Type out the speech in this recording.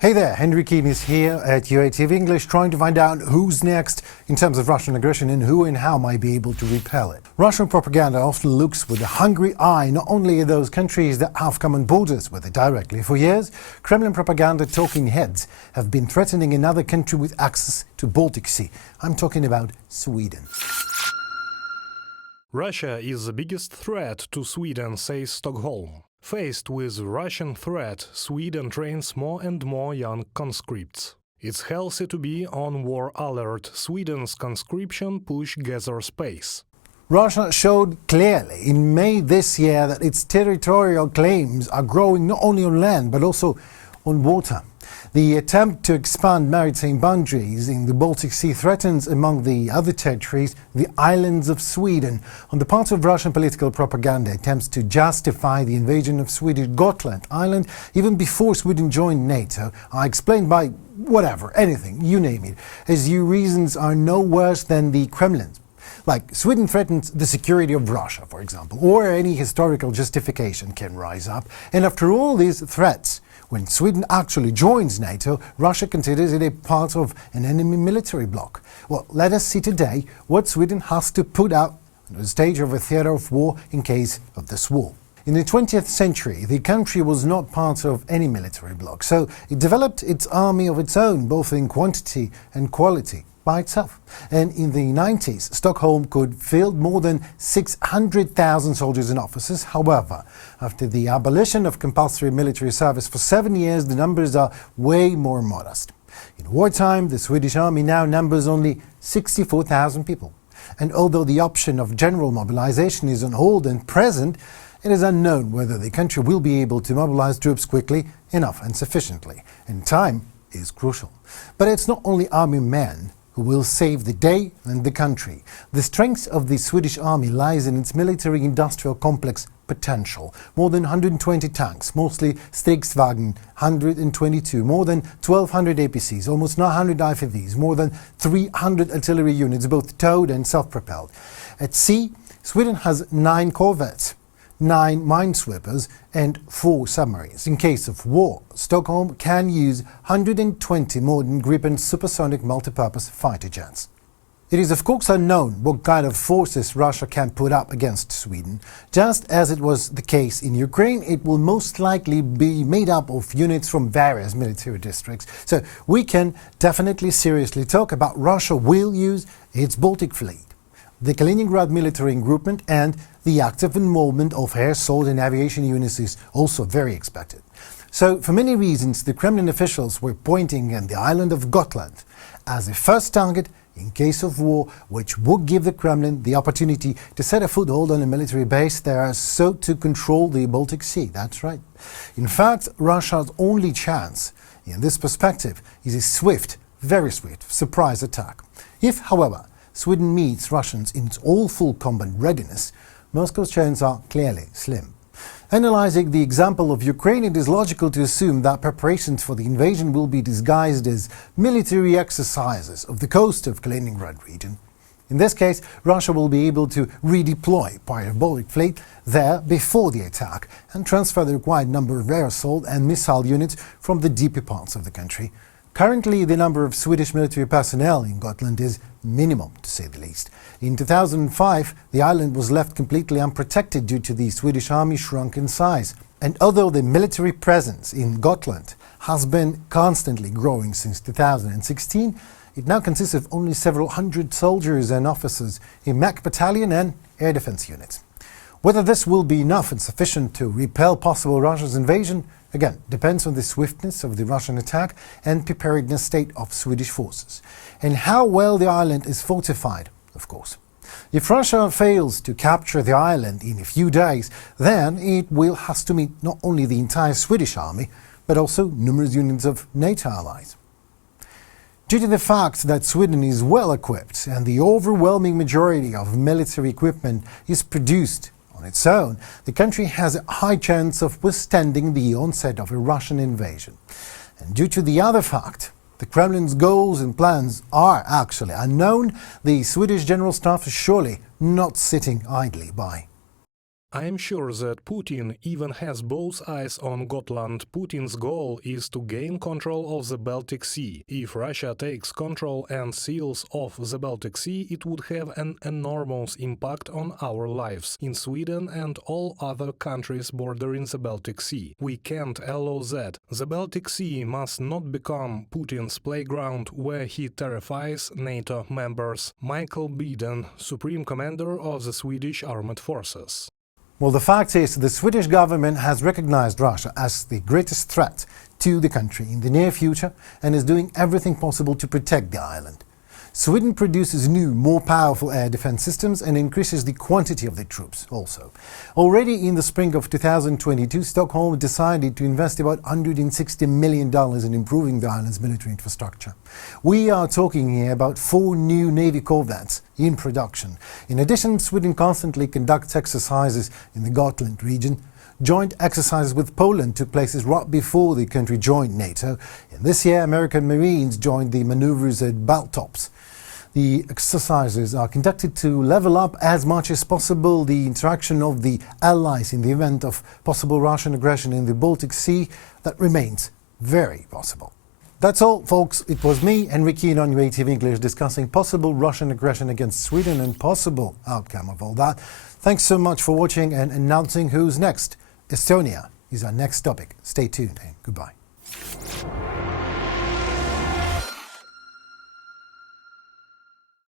Hey there, Henry Keane is here at UATV English trying to find out who's next in terms of Russian aggression and who and how might be able to repel it. Russian propaganda often looks with a hungry eye not only at those countries that have common borders with it directly. For years, Kremlin propaganda talking heads have been threatening another country with access to Baltic Sea. I'm talking about Sweden. Russia is the biggest threat to Sweden, says Stockholm. Faced with Russian threat, Sweden trains more and more young conscripts. It's healthy to be on war alert. Sweden's conscription push gathers pace. Russia showed clearly in May this year that its territorial claims are growing not only on land but also on water. The attempt to expand maritime boundaries in the Baltic Sea threatens, among the other territories, the islands of Sweden. On the part of Russian political propaganda, attempts to justify the invasion of Swedish Gotland Island even before Sweden joined NATO are explained by whatever, anything, you name it, as your reasons are no worse than the Kremlin's. Like Sweden threatens the security of Russia, for example, or any historical justification can rise up. And after all these threats, when Sweden actually joins NATO, Russia considers it a part of an enemy military bloc. Well, let us see today what Sweden has to put out on the stage of a theatre of war in case of this war. In the 20th century, the country was not part of any military bloc, so it developed its army of its own, both in quantity and quality, by itself. And in the 90s, Stockholm could field more than 600,000 soldiers and officers. However, after the abolition of compulsory military service for 7 years, the numbers are way more modest. In wartime, the Swedish army now numbers only 64,000 people. And although the option of general mobilization is on hold and present, it is unknown whether the country will be able to mobilize troops quickly enough and sufficiently. And time is crucial. But it's not only army men who will save the day and the country. The strength of the Swedish army lies in its military-industrial complex potential. More than 120 tanks, mostly Stridsvagn 122, more than 1,200 APCs, almost 900 IFVs, more than 300 artillery units, both towed and self-propelled. At sea, Sweden has 9 corvettes, 9 minesweepers and 4 submarines. In case of war, Stockholm can use 120 modern Gripen supersonic multipurpose fighter jets. It is of course unknown what kind of forces Russia can put up against Sweden. Just as it was the case in Ukraine, it will most likely be made up of units from various military districts. So we can definitely seriously talk about Russia will use its Baltic fleet, the Kaliningrad military regroupment, and the active involvement of air, assault and aviation units is also very expected. So, for many reasons, the Kremlin officials were pointing at the island of Gotland as a first target in case of war, which would give the Kremlin the opportunity to set a foothold on a military base there so to control the Baltic Sea. That's right. In fact, Russia's only chance in this perspective is a swift, very swift, surprise attack. If, however, Sweden meets Russians in its all-full combat readiness, Moscow's chances are clearly slim. Analyzing the example of Ukraine, it is logical to assume that preparations for the invasion will be disguised as military exercises of the coast of Kaliningrad region. In this case, Russia will be able to redeploy part of Baltic fleet there before the attack and transfer the required number of air assault and missile units from the deeper parts of the country. Currently, the number of Swedish military personnel in Gotland is minimum, to say the least. In 2005, the island was left completely unprotected due to the Swedish army shrunk in size. And although the military presence in Gotland has been constantly growing since 2016, it now consists of only several hundred soldiers and officers in mech battalion and air defense units. Whether this will be enough and sufficient to repel possible Russia's invasion, again, depends on the swiftness of the Russian attack and preparedness state of Swedish forces, and how well the island is fortified, of course. If Russia fails to capture the island in a few days, then it will have to meet not only the entire Swedish army, but also numerous units of NATO allies. Due to the fact that Sweden is well equipped and the overwhelming majority of military equipment is produced on its own, the country has a high chance of withstanding the onset of a Russian invasion. And due to the other fact, the Kremlin's goals and plans are actually unknown, the Swedish General Staff is surely not sitting idly by. I am sure that Putin even has both eyes on Gotland. Putin's goal is to gain control of the Baltic Sea. If Russia takes control and seals off the Baltic Sea, it would have an enormous impact on our lives in Sweden and all other countries bordering the Baltic Sea. We can't allow that. The Baltic Sea must not become Putin's playground where he terrifies NATO members. Michael Biden, Supreme Commander of the Swedish Armed Forces. Well, the fact is, the Swedish government has recognized Russia as the greatest threat to the country in the near future and is doing everything possible to protect the island. Sweden produces new, more powerful air defense systems and increases the quantity of the troops also. Already in the spring of 2022, Stockholm decided to invest about $160 million in improving the island's military infrastructure. We are talking here about 4 new Navy corvettes in production. In addition, Sweden constantly conducts exercises in the Gotland region. Joint exercises with Poland took place right before the country joined NATO. And this year, American Marines joined the maneuvers at Baltops. The exercises are conducted to level up as much as possible the interaction of the allies in the event of possible Russian aggression in the Baltic Sea. That remains very possible. That's all, folks. It was me, Henry Keane, on UATV English, discussing possible Russian aggression against Sweden and possible outcome of all that. Thanks so much for watching and announcing who's next. Estonia is our next topic. Stay tuned and goodbye.